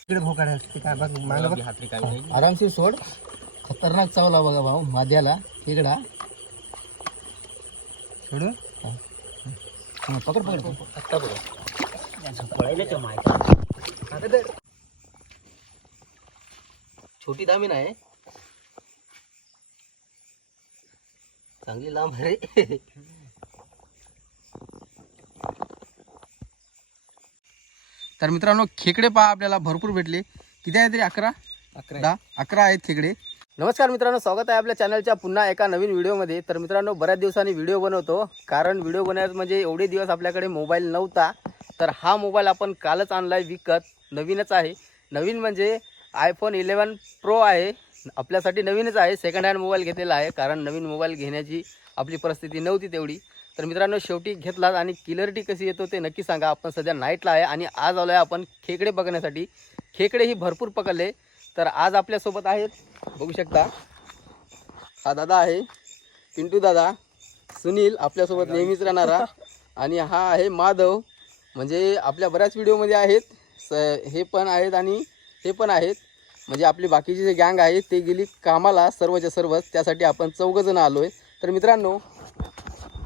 इकडे भोकाड आहे. ते काय बघ मागं बघ. हातरी काय नाही आरामशीर सोड खतरनाक चावला बघा भाऊ माद्याला तिकडा सोडू हा. हा, पकड पकड आत्ता बघा आता धर. छोटी दामीन आहे चांगली लांब रे तर मित्रांनो खेकडे पहा आपल्याला भरपूर भेटले. किती आहे तरी? अकरा? अकरा दहा? अकरा आहेत खेकडे. नमस्कार मित्रांनो स्वागत आहे आपल्या चॅनलच्या पुन्हा एका नवीन व्हिडिओमध्ये. तर मित्रांनो बऱ्याच दिवसांनी व्हिडिओ बनवतो कारण व्हिडिओ बनवण्यात म्हणजे एवढे दिवस आपल्याकडे मोबाईल नव्हता. तर हा मोबाईल आपण कालच आणलाय विकत. नवीनच आहे. नवीन म्हणजे आयफोन इलेवन प्रो आहे. आपल्यासाठी नवीनच आहे. सेकंड हँड मोबाईल घेतलेला आहे कारण नवीन मोबाईल घेण्याची आपली परिस्थिती नव्हती तेवढी. तर मित्रांनो शेवटी घेतलात आणि क्लिअरिटी कशी येतो ते नक्की सांगा. आपण सध्या नाईटला आहे आणि आज आलो आहे आपण खेकडे बघण्यासाठी. खेकडेही भरपूर पकडले. तर आज आपल्यासोबत आहेत बघू शकता. हा दादा आहे पिंटू दादा सुनील आपल्यासोबत नेहमीच राहणारा. आणि हा आहे माधव. म्हणजे आपल्या बऱ्याच व्हिडिओमध्ये आहेत. स हे पण आहेत आणि हे पण आहेत. म्हणजे आपली बाकीची जे गँग आहे ते गेली कामाला सर्वच्या सर्वच. त्यासाठी आपण चौघजणं आलो आहे तर मित्रांनो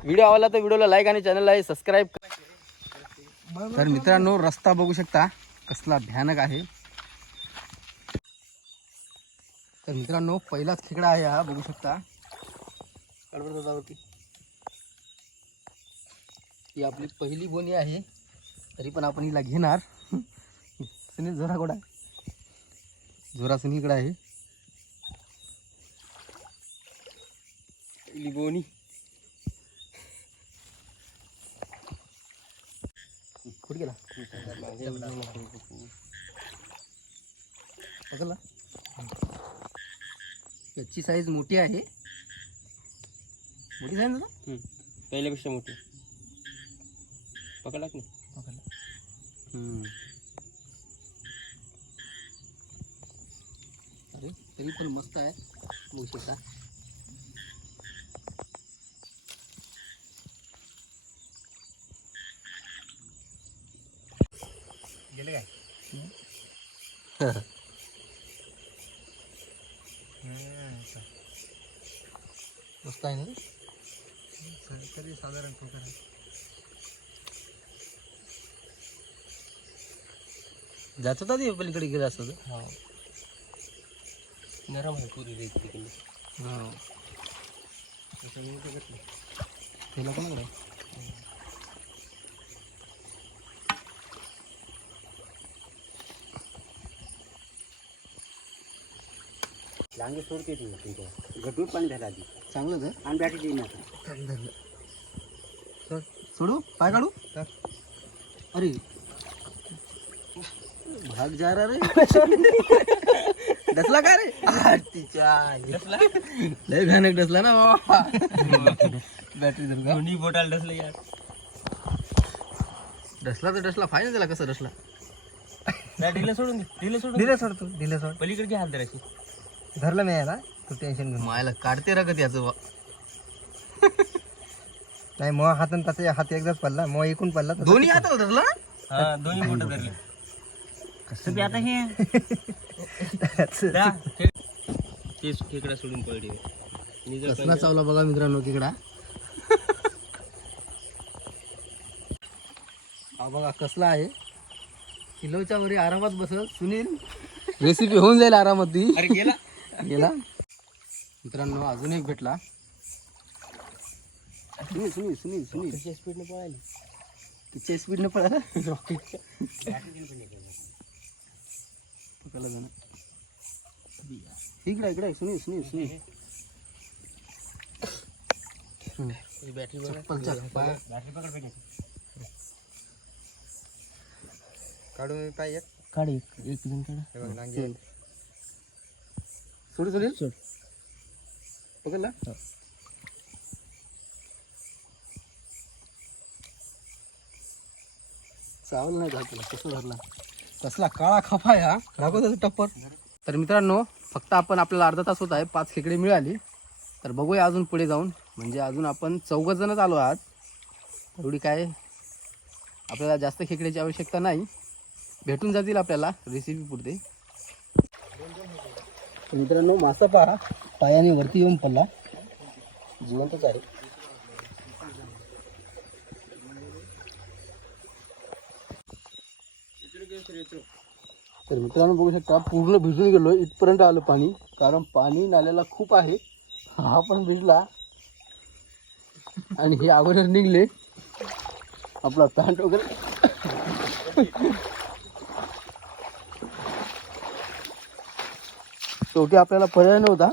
व्हिडिओ आवडला तर व्हिडिओला लाईक आणि चॅनलला सबस्क्राईब तर मित्रांनो रस्ता बघू शकता कसला भयानक आहे. तर मित्रांनो पहिलाच खेकडा आहे हा बघू शकता. ही आपली पहिली बोनी आहे. तरी पण आपण हिला घेणार. जरा गोडा. जोरा सुनीलकडे आहे पहिली बोनी। कुठे गेला पकडला याची साईज मोठी आहे। मोठी साईज ना? पहिल्यापेक्षा मोठी. पकडला की नाही? तरी पण मस्त आहे. शकता. गेले काय? मस्त आहे ना? तरी साधारण प्रकार जात होता ते पलीकडे गेला. हा. नरम आहे पुरी रेत तिकडे त्याच्यामुळे त्याला कोणाकडे लांगे सोडते ती तुमच्या घटून पाणी झालं आधी चांगलं तर आणि बॅटरी देईन आता. सोड सोडू? पाय काढू? अरे. भाग जा रे. डसला का रे? आ, तिच्या लय भयानक डसला ना बाबा. बॅटरी धर का? दोन्ही बोटाला डसलं यार. डसला तर डसला फाय ना त्याला कसं डसला? बॅटरीला सोडून दे दिलं सोडून दिलं सोड तू दिलं सोड. पलीकडे घ्या हात धरायची धरलं मी याला तू टेन्शन घेऊ मायला काढते रगत याचं बा. नाही मग हातून त्याचा हात एकदाच पडला मग एकूण पडला दोन्ही हाताला धरला ना? हा दोन्ही बोट धरले. कसं आता हे. दा, तेच खेकडा सोडून पडली कसला चावला बघा मित्रांनो तिकडा हा बघा कसला आहे. किलोच्या वरी आरामात बसल. सुनील. रेसिपी होऊन जाईल आरामात ती. अरे गेला. गेला. मित्रांनो अजून एक भेटला. सुनील सुनील सुनील सुनील. स्पीडने पळाली. तिच्या स्पीडने पळाला. रॉकेट पकडला जाणं इकडे इकडे सुनील सुनील सुनील सुनील बॅटरी चप्पलच्या पाय बॅटरी पकड पाहिजे काढून मी पाहिजे काढ एक एक जण काढा हे। बघ नांगी चल. सोड सुनील सोड पकडला चावलं नाही जात तुला कसं धरला कसला काळा खपा हा. टप्पर. तर मित्रांनो फक्त आपण आपल्याला अर्धा तास होत आहे पाच खेकडे मिळाली. तर बघूया अजून पुढे जाऊन. म्हणजे अजून आपण चौघ जणच आलो आहात. एवढी काय आपल्याला जास्त खेकड्याची आवश्यकता नाही. भेटून जातील आपल्याला रेसिपी पुरते. मित्रांनो मासा पहा. पायाने वरती येऊन पडला. जिवंतच आहे तर मित्रांनो बघू शकता पूर्ण भिजून गेलो इथपर्यंत आलं पाणी. कारण पाणी नाल्याला खूप आहे. हा पण भिजला. आणि हे अगोदर निघले. आपला पॅन्ट वगैरे. शेवटी आपल्याला पर्याय नव्हता.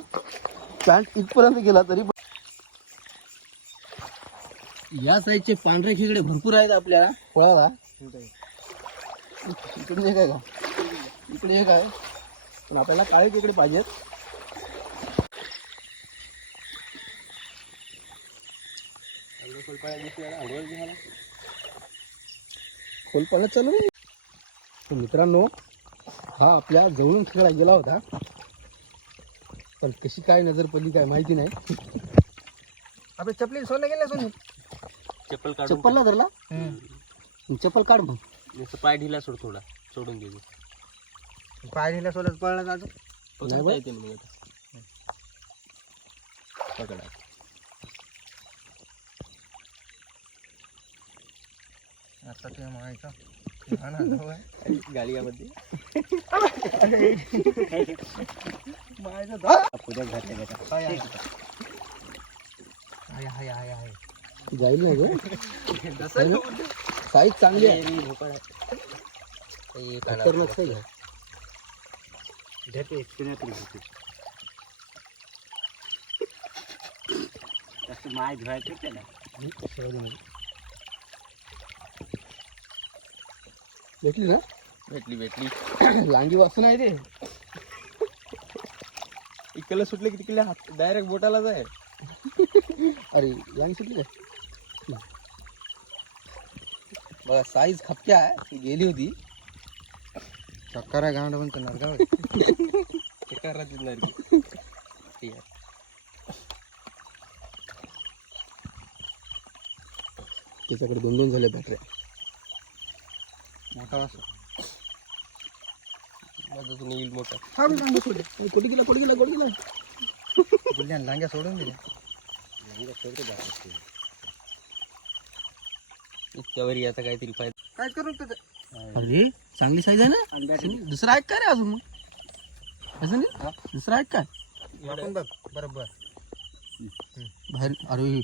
पॅन्ट इथपर्यंत गेला तरी या साईजचे पांढरे खेकडे भरपूर आहेत आपल्याला. फळाला इकडे एक आहे का? इकडे एक आहे. पण आपल्याला काळे खेकडे पाहिजेत. खोलपाण्यात चालू मित्रांनो हा आपल्या जवळून खेळा गेला होता. पण कशी काय नजर पडली काय माहिती नाही. आपले चपली सोडलं गेले सोनी चप्पल चप्पलला धरला? चप्पल काढ मग. नुसतं पाय ढिला सोड थोडा सोडून दे पाय ढिला सोडत पळला पकडता बा. येते ना मग आता. पकडा. आता ते. हाय, हाय, हाय, हाय. जाईल ना ग? साईज चांगली आहे. खतरनाक साईज आहे. माय धुवायचं त्याला भेटली ना? भेटली भेटली. लांगी वासून आहे ते इकडला सुटले की तिकडे हात डायरेक्ट बोटाला जाय अरे लांगी सुटली काय बघा साईज खपक्या आहे. गेली होती. चक्कर आहे गांड पण करणार का? नाही ठीक आहे. त्याच्याकडे दोन दोन झाल्या बॅटऱ्या मोठा तुम्ही येईल मोठा. हा मी लांग्या सोडले. कोटी गेला कोटी गेला कोटी गेला गुल्ल्यान लांग्या सोडून दिल्या. इतक्यावर याचा काहीतरी फायदा. काय करू अरे चांगली साईज आहे ना? दुसरा आहे काय रे अजून मग? असं नाही? दुसरा आहे काय? आपण बघ बरोबर. बाहेर अरे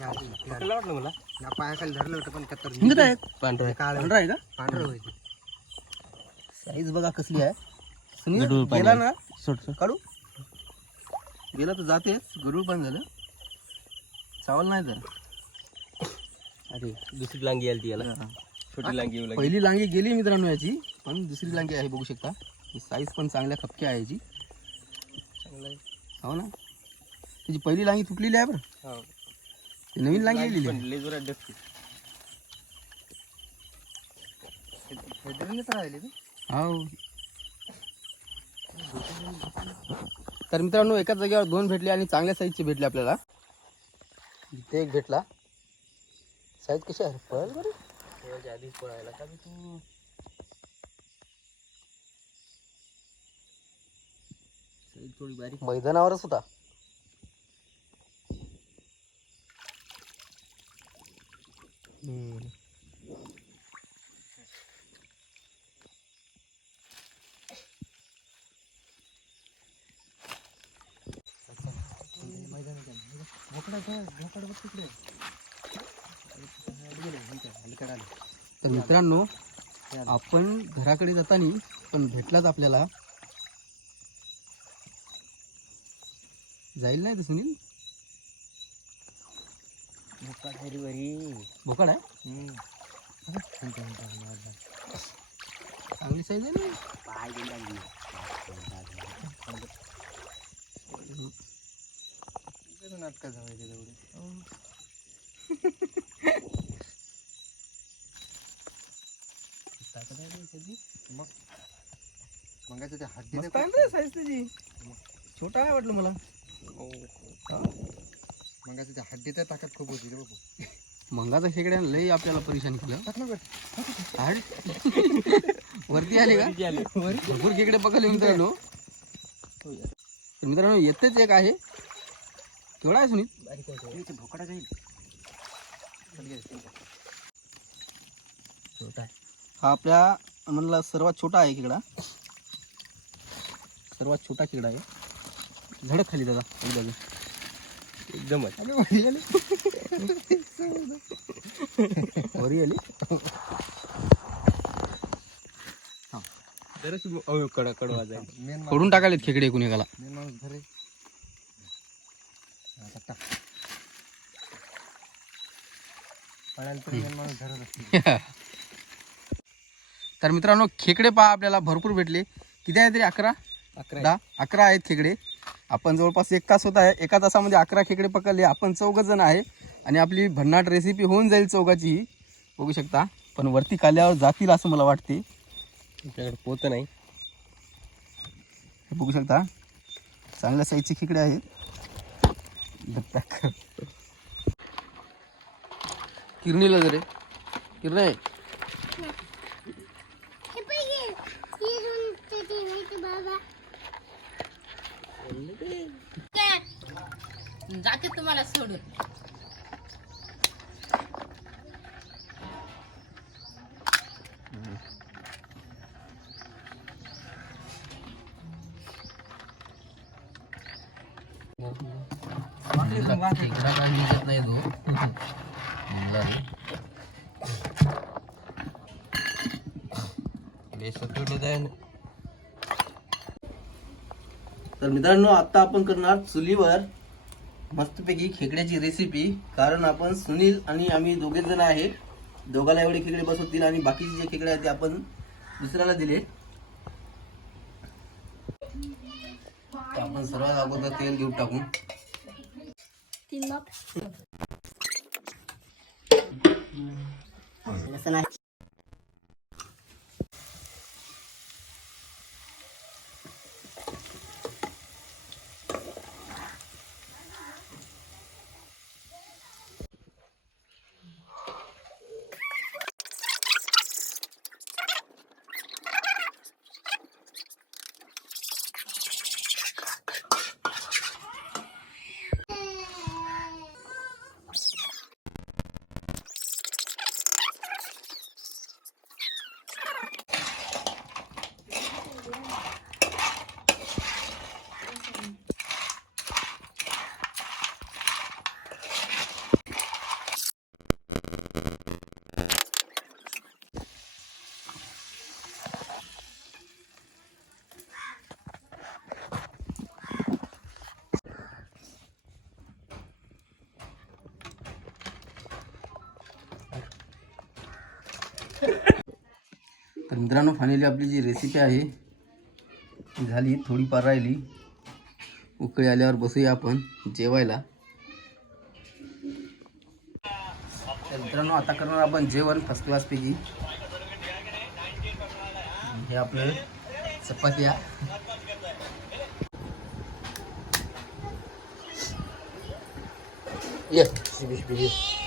पकडला वाटलं मला. या पायाखाली धरलं होतं पण कत्तर निघत आहे. पांढरा काळ पांढरा आहे का? पांढरं व्हायचं साईज बघा कसली आहे. सुनील, गडूळ पाणी गेला. ना? सोड सोड. काढू? गेला तर जातेच गरुड पण झालं. चावल नाही तर. अरे दुसरी लांगी आली ती याला. छोटी लांगी येऊ लागली. पहिली लांगी गेली मित्रांनो याची पण दुसरी लांगी आहे बघू शकता. साईज पण चांगल्या खपक्या आहे याची. चांगलं आहे. हो ना? त्याची पहिली लांगी तुटलेली आहे बरं. हो. ती नवीन लांगी लांगी गेलेली पण आहे. लय जोरात डसते. हेदरीनेच राहिले ते. हो. तर मित्रांनो एकाच जागेवर दोन भेटले आणि चांगल्या साईजचे भेटले आपल्याला. इथे एक भेटला. साईज कशी आहे? पळेल बरं? ठेवायच्या आधीच पळायला. का तू साईज थोडी बारीक. मैदानावरच होता. भोकडा भोकडा बघ तिकडे. अलीकडे आलं तर मित्रांनो आपण घराकडे जाताना पण भेटलाच आपल्याला. जाईल नाही तर सुनील? भोका घरी बरी बोकाड आहे चांगली साईज आहे ना पाय गेली लागली. नाटकं जमायचे तेवढे ताकद आहे रे त्याची. मग मगाचं ते हड्डी मस्त आहे ना साईज त्याची छोटा आहे वाटलं मला? हो. हा? मग त्या हड्डीत ताकद खूप होती रे बाबू. मंगाचा खेकड्या लय आपल्याला परेशान केलं. टाक ना बरं. हाड. वरती आले का? भरपूर खेकडे पकडले मित्रांनो. तर मित्रांनो येतेच एक आहे. केवढा आहे सुनील? भोकडा जाईल हा आपल्या म्हणला सर्वात छोटा आहे खेकडा सर्वात छोटा खेकडा आहे. झडक खाली दादा बाजू एकदमच. वरी आली. कडा कडवा जाईल मेन कडून टाकालेत खेकडे एकूण एकाला. मेन माणूस धरे आता टाक पळायला तर मेन माणूस धरत असते. तर मित्रांनो खेकडे पहा आपल्याला भरपूर भेटले. किती आहे तरी अकरा? दहा अकरा आहेत खेकडे. आपण जवळपास एक तास होत आहे. एका तासामध्ये अकरा खेकडे पकडले. आपण चौघ जण आहे. आणि आपली भन्नाट रेसिपी होऊन जाईल चौघाची. बघू शकता. पण वरती काल्यावर जातील असं मला वाटते. तुमच्याकडे पोत नाही. हे बघू शकता. चांगल्या साईजचे खेकडे आहेत. किरणीला जरे किरण आहे. जाते तुम्हाला सोडून खेकडा निघत नाही तो म्हणला रे. तर मित्रांनो आता आपण करणार चुलीवर मस्तपैकी खेकड्याची रेसिपी कारण आपण सुनील आणि आम्ही दोघे जण आहे. दोघाला एवढे खेकडे बसवतील आणि बाकीचे जे खेकडे आहेत ते आपण दुसऱ्याला दिले. तर आपण सर्वात अगोदर तेल घेऊन टाकून तर मित्रांनो फायनली आपली जी रेसिपी आहे झाली थोडीफार राहिली. उकळी आल्यावर बसूया आपण जेवायला. तर मित्रांनो आता करणार आपण जेवण फर्स्ट क्लासपैकी हे आपलं चपात्या. ये शिबी ये.